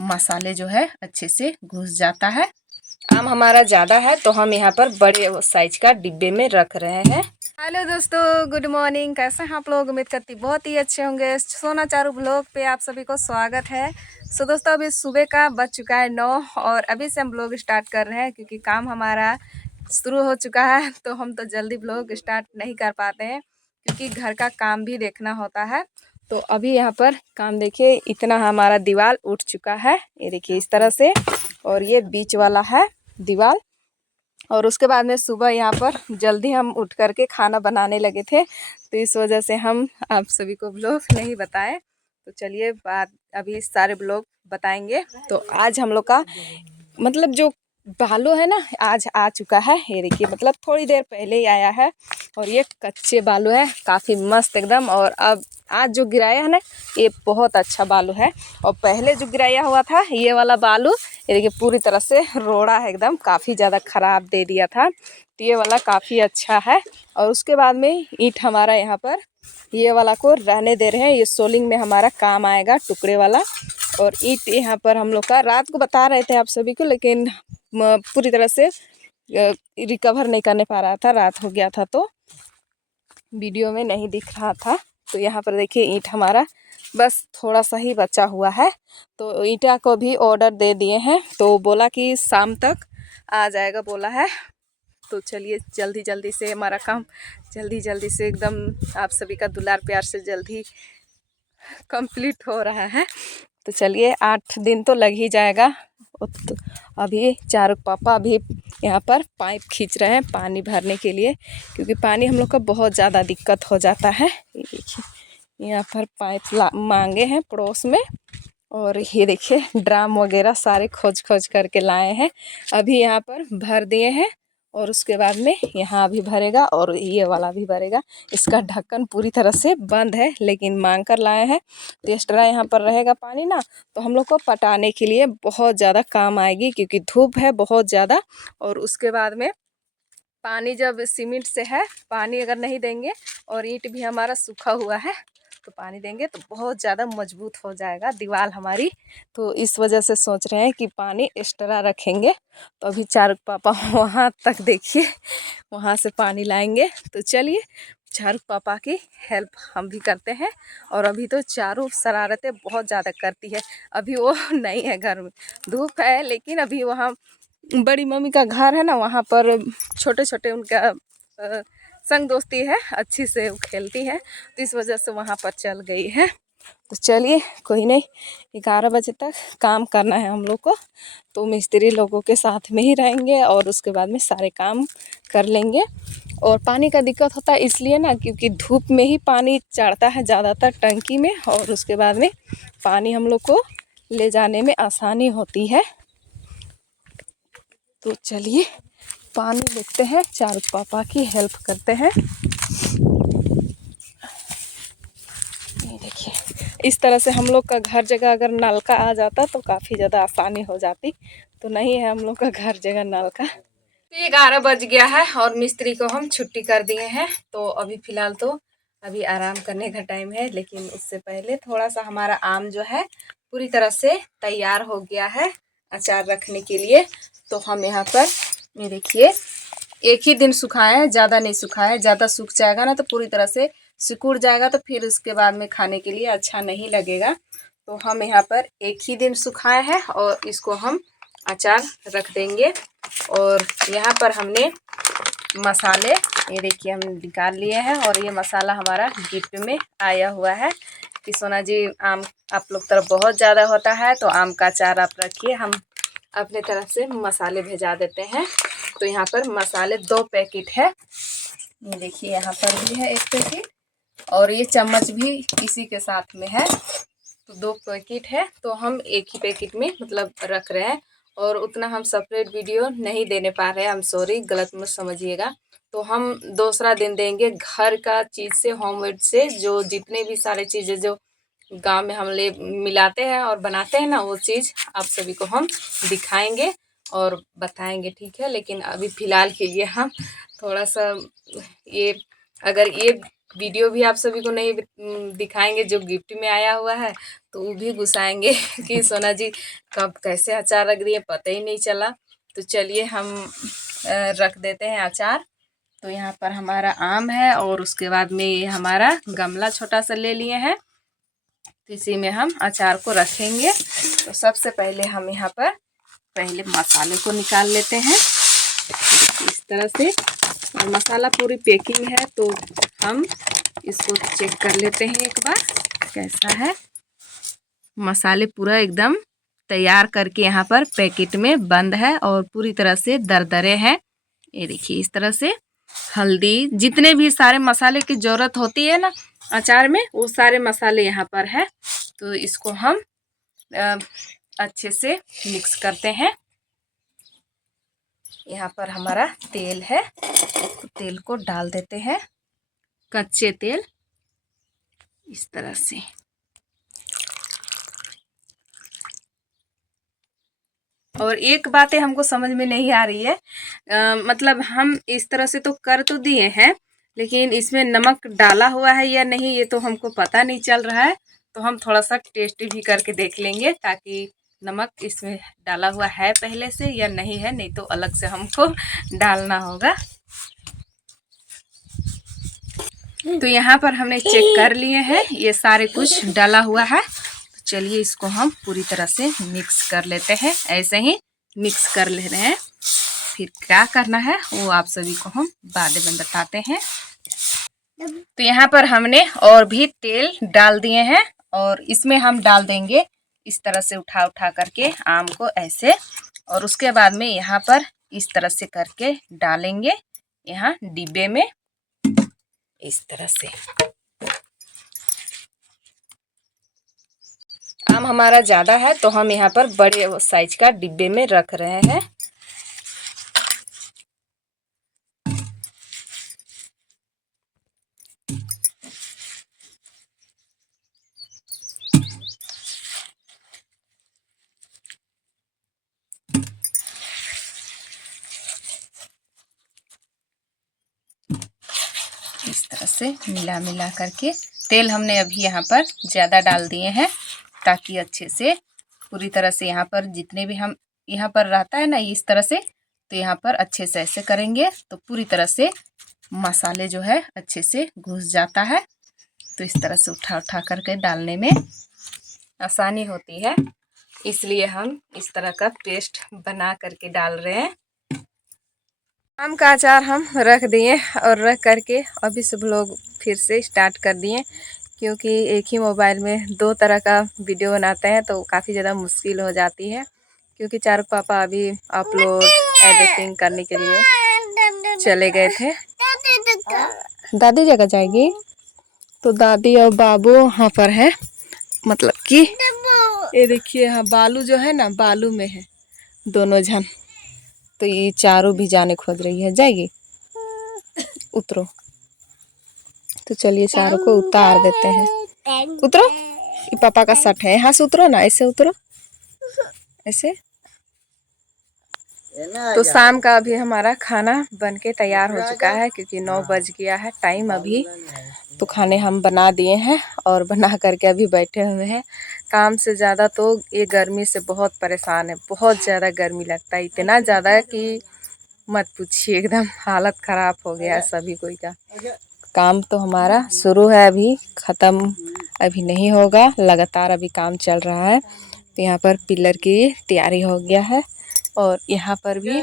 मसाले जो है अच्छे से घुस जाता है। आम हमारा ज़्यादा है तो हम यहाँ पर बड़े साइज का डिब्बे में रख रहे हैं। हेलो दोस्तों, गुड मॉर्निंग। कैसे हैं आप लोग? उम्मीद करती बहुत ही अच्छे होंगे। सोना चारू ब्लॉग पे आप सभी को स्वागत है। सो दोस्तों, अभी सुबह का बज चुका है 9 और अभी से हम ब्लॉग स्टार्ट कर रहे हैं क्योंकि काम हमारा शुरू हो चुका है। तो हम तो जल्दी ब्लॉग स्टार्ट नहीं कर पाते हैं क्योंकि घर का काम भी देखना होता है। तो अभी यहाँ पर काम देखिए, इतना हमारा दीवार उठ चुका है, ये देखिए इस तरह से, और ये बीच वाला है दीवार। और उसके बाद में सुबह यहाँ पर जल्दी हम उठ करके खाना बनाने लगे थे, तो इस वजह से हम आप सभी को ब्लॉग नहीं बताएं। तो चलिए बात अभी सारे ब्लॉग बताएंगे। तो आज हम लोग का मतलब जो बालू है ना, आज आ चुका है, ये देखिए मतलब थोड़ी देर पहले ही आया है। और ये कच्चे बालू है, काफ़ी मस्त एकदम। और अब आज जो गिराया है ना, ये बहुत अच्छा बालू है। और पहले जो गिराया हुआ था ये वाला बालू, ये देखिए पूरी तरह से रोड़ा है एकदम, काफ़ी ज़्यादा ख़राब दे दिया था। तो ये वाला काफ़ी अच्छा है। और उसके बाद में ईंट हमारा यहाँ पर ये वाला को रहने दे रहे हैं, ये सोलिंग में हमारा काम आएगा, टुकड़े वाला। और ईंट यहाँ पर हम लोग का रात को बता रहे थे आप सभी को, लेकिन पूरी तरह से रिकवर नहीं करने पा रहा था, रात हो गया था तो वीडियो में नहीं दिख रहा था। तो यहाँ पर देखिए ईंट हमारा बस थोड़ा सा ही बचा हुआ है। तो ईंटा को भी ऑर्डर दे दिए हैं, तो बोला कि शाम तक आ जाएगा बोला है। तो चलिए जल्दी जल्दी से हमारा काम जल्दी जल्दी से एकदम आप सभी का दुलार प्यार से जल्दी कंप्लीट हो रहा है। तो चलिए 8 दिन तो लग ही जाएगा। तो अभी चारू पापा अभी यहाँ पर पाइप खींच रहे हैं पानी भरने के लिए, क्योंकि पानी हम लोग का बहुत ज़्यादा दिक्कत हो जाता है। ये देखिए यहाँ पर पाइप मांगे हैं पड़ोस में, और ये देखिए ड्राम वगैरह सारे खोज खोज करके लाए हैं। अभी यहाँ पर भर दिए हैं और उसके बाद में यहाँ भी भरेगा और ये वाला भी भरेगा। इसका ढक्कन पूरी तरह से बंद है, लेकिन मांग कर लाए हैं। तो एक्स्ट्रा यहाँ पर रहेगा पानी ना, तो हम लोग को पटाने के लिए बहुत ज़्यादा काम आएगी, क्योंकि धूप है बहुत ज़्यादा। और उसके बाद में पानी जब सीमेंट से है, पानी अगर नहीं देंगे और ईंट भी हमारा सूखा हुआ है, तो पानी देंगे तो बहुत ज़्यादा मजबूत हो जाएगा दीवार हमारी। तो इस वजह से सोच रहे हैं कि पानी एक्स्ट्रा रखेंगे। तो अभी चारू पापा वहाँ तक देखिए, वहाँ से पानी लाएंगे। तो चलिए चारू पापा की हेल्प हम भी करते हैं। और अभी तो चारू शरारतें बहुत ज़्यादा करती है। अभी वो नहीं है घर में, धूप है, लेकिन अभी वहाँ बड़ी मम्मी का घर है ना, वहाँ पर छोटे छोटे उनका संग दोस्ती है, अच्छी से वो खेलती है, तो इस वजह से वहाँ पर चल गई है। तो चलिए कोई नहीं, 11 बजे तक काम करना है हम लोग को। तो मिस्त्री लोगों के साथ में ही रहेंगे और उसके बाद में सारे काम कर लेंगे। और पानी का दिक्कत होता है इसलिए ना, क्योंकि धूप में ही पानी चढ़ता है ज़्यादातर टंकी में, और उसके बाद में पानी हम लोग को ले जाने में आसानी होती है। तो चलिए पानी लेते हैं, चारू पापा की हेल्प करते हैं। ये देखिए इस तरह से हम लोग का घर जगह अगर नल का आ जाता तो काफ़ी ज़्यादा आसानी हो जाती। तो नहीं है हम लोग का घर जगह नल का। तो 11 बज गया है और मिस्त्री को हम छुट्टी कर दिए हैं। तो अभी फ़िलहाल तो अभी आराम करने का टाइम है, लेकिन उससे पहले थोड़ा सा हमारा आम जो है पूरी तरह से तैयार हो गया है अचार रखने के लिए। तो हम यहाँ पर ये देखिए एक ही दिन सुखाया है, ज़्यादा नहीं सुखाया है। ज़्यादा सूख जाएगा ना तो पूरी तरह से सिकुड़ जाएगा, तो फिर उसके बाद में खाने के लिए अच्छा नहीं लगेगा। तो हम यहाँ पर एक ही दिन सुखाए हैं और इसको हम अचार रख देंगे। और यहाँ पर हमने मसाले ये देखिए हम निकाल लिए हैं, और ये मसाला हमारा गिफ्ट में आया हुआ है कि सोना जी आम आप लोग तरफ बहुत ज़्यादा होता है, तो आम का अचार आप रखिए, हम अपने तरफ से मसाले भेजा देते हैं। तो यहाँ पर मसाले 2 पैकेट है, ये देखिए यहाँ पर भी है 1 पैकेट, और ये चम्मच भी इसी के साथ में है। तो 2 पैकेट है, तो हम एक ही पैकेट में मतलब रख रहे हैं। और उतना हम सेपरेट वीडियो नहीं देने पा रहे हैं, हम सॉरी, गलत मत समझिएगा। तो हम दूसरा दिन देंगे घर का चीज़ से, होममेड से, जो जितने भी सारे चीज़ें जो गांव में हम ले मिलाते हैं और बनाते हैं ना, वो चीज़ आप सभी को हम दिखाएंगे और बताएंगे, ठीक है। लेकिन अभी फ़िलहाल के लिए हम थोड़ा सा ये अगर ये वीडियो भी आप सभी को नहीं दिखाएंगे जो गिफ्ट में आया हुआ है, तो वो भी घुसाएंगे कि सोना जी कब कैसे अचार रख दिए पता ही नहीं चला। तो चलिए हम रख देते हैं अचार। तो यहाँ पर हमारा आम है और उसके बाद में ये हमारा गमला छोटा सा ले लिए हैं, तो इसी में हम अचार को रखेंगे। तो सबसे पहले हम यहाँ पर पहले मसाले को निकाल लेते हैं इस तरह से। और मसाला पूरी पैकिंग है तो हम इसको चेक कर लेते हैं एक बार कैसा है। मसाले पूरा एकदम तैयार करके यहाँ पर पैकेट में बंद है और पूरी तरह से दरदरे हैं। ये देखिए इस तरह से। हल्दी जितने भी सारे मसाले की ज़रूरत होती है ना अचार में, वो सारे मसाले यहाँ पर है। तो इसको हम अच्छे से मिक्स करते हैं। यहाँ पर हमारा तेल है, तो तेल को डाल देते हैं, कच्चे तेल इस तरह से। और एक बातें हमको समझ में नहीं आ रही है, मतलब हम इस तरह से तो कर तो दिए हैं, लेकिन इसमें नमक डाला हुआ है या नहीं ये तो हमको पता नहीं चल रहा है। तो हम थोड़ा सा टेस्ट भी करके देख लेंगे ताकि नमक इसमें डाला हुआ है पहले से या नहीं है, नहीं तो अलग से हमको डालना होगा। तो यहाँ पर हमने चेक कर लिए हैं, ये सारे कुछ डाला हुआ है। तो चलिए इसको हम पूरी तरह से मिक्स कर लेते हैं। ऐसे ही मिक्स कर ले रहे हैं, फिर क्या करना है वो आप सभी को हम बाद में बताते हैं। तो यहाँ पर हमने और भी तेल डाल दिए हैं और इसमें हम डाल देंगे इस तरह से उठा उठा करके आम को ऐसे। और उसके बाद में यहाँ पर इस तरह से करके डालेंगे यहाँ डिब्बे में इस तरह से। आम हमारा ज़्यादा है तो हम यहाँ पर बड़े साइज का डिब्बे में रख रहे हैं। इस तरह से मिला मिला करके तेल हमने अभी यहाँ पर ज़्यादा डाल दिए हैं ताकि अच्छे से पूरी तरह से यहाँ पर जितने भी हम यहाँ पर रहता है ना इस तरह से, तो यहाँ पर अच्छे से ऐसे करेंगे तो पूरी तरह से मसाले जो है अच्छे से घुस जाता है। तो इस तरह से उठा उठा करके डालने में आसानी होती है, इसलिए हम इस तरह का पेस्ट बना करके डाल रहे हैं। आम का अचार हम रख दिए और रख करके अभी सब लोग फिर से स्टार्ट कर दिए, क्योंकि एक ही मोबाइल में दो तरह का वीडियो बनाते हैं तो काफ़ी ज़्यादा मुश्किल हो जाती है। क्योंकि चारू पापा अभी अपलोड एडिटिंग करने के लिए चले गए थे। दादी जगह जाएगी तो दादी और बाबू वहाँ पर है, मतलब कि ये देखिए यहाँ बालू जो है ना बालू में है दोनों जन। तो ये चारों भी जाने खोज रही है, जाएगी उतरो। तो चलिए चारों को उतार देते हैं। उतरो, ये पापा का शर्ट है, यहाँ से उतरो ना, ऐसे उतरो ऐसे। तो शाम का अभी हमारा खाना बन के तैयार हो चुका है, क्योंकि 9 बज गया है टाइम अभी। तो खाने हम बना दिए हैं और बना करके अभी बैठे हुए हैं। काम से ज़्यादा तो ये गर्मी से बहुत परेशान है, बहुत ज़्यादा गर्मी लगता है, इतना ज़्यादा कि मत पूछिए, एकदम हालत ख़राब हो गया है सभी कोई का। काम तो हमारा शुरू है, अभी ख़त्म अभी नहीं होगा, लगातार अभी काम चल रहा है। तो यहाँ पर पिलर की तैयारी हो गया है और यहाँ पर भी,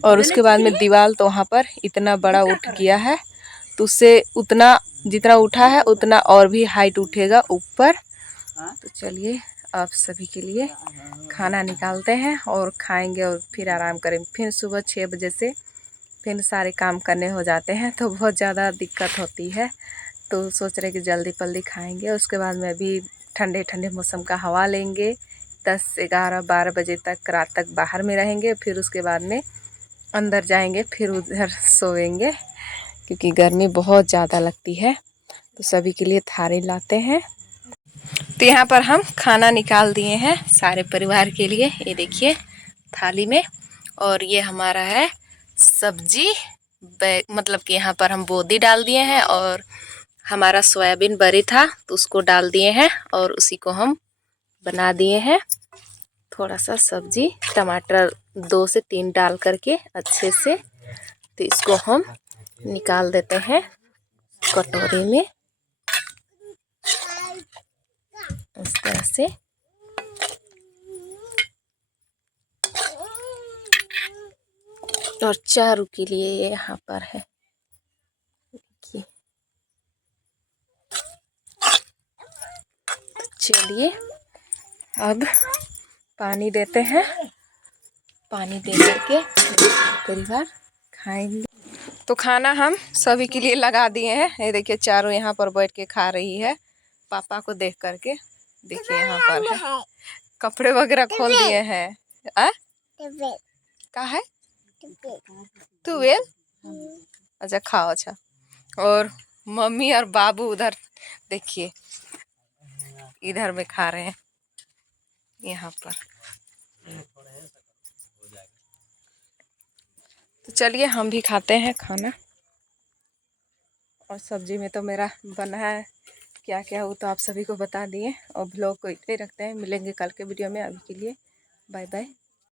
और उसके बाद में दीवार तो वहाँ पर इतना बड़ा उठ गया है, तो उससे उतना जितना उठा है उतना और भी हाइट उठेगा ऊपर। तो चलिए आप सभी के लिए खाना निकालते हैं और खाएंगे और फिर आराम करेंगे। फिर सुबह 6 बजे से फिर सारे काम करने हो जाते हैं, तो बहुत ज़्यादा दिक्कत होती है। तो सोच रहे कि जल्दी जल्दी खाएंगे, उसके बाद में अभी ठंडे ठंडे मौसम का हवा लेंगे। 10, 11, 12 बजे तक रात तक बाहर में रहेंगे, फिर उसके बाद में अंदर जाएंगे, फिर उधर सोएंगे, क्योंकि गर्मी बहुत ज़्यादा लगती है। तो सभी के लिए थाली लाते हैं। तो यहाँ पर हम खाना निकाल दिए हैं सारे परिवार के लिए, ये देखिए थाली में। और ये हमारा है सब्जी, मतलब कि यहाँ पर हम बोदी डाल दिए हैं और हमारा सोयाबीन बरी था तो उसको डाल दिए हैं और उसी को हम बना दिए हैं। थोड़ा सा सब्जी टमाटर 2 से 3 डाल करके अच्छे से, तो इसको हम निकाल देते हैं कटोरी में इस तरह से। और चारू के लिए ये यहाँ पर है, देखिए। चलिए अब पानी देते हैं, पानी दे करके परिवार खाएंगे। तो खाना हम सभी के लिए लगा दिए हैं। ये देखिए चारों यहाँ पर बैठ के खा रही है पापा को देख करके। देखिए यहाँ पर है, कपड़े वगैरह खोल दिए हैं। का है टुवेल? अच्छा खाओ। अच्छा, और मम्मी और बाबू उधर देखिए इधर में खा रहे हैं यहाँ पर। तो चलिए हम भी खाते हैं खाना। और सब्जी में तो मेरा बना है, क्या क्या हो तो आप सभी को बता दिए। और ब्लॉग को इतने रखते हैं, मिलेंगे कल के वीडियो में। अभी के लिए बाय बाय।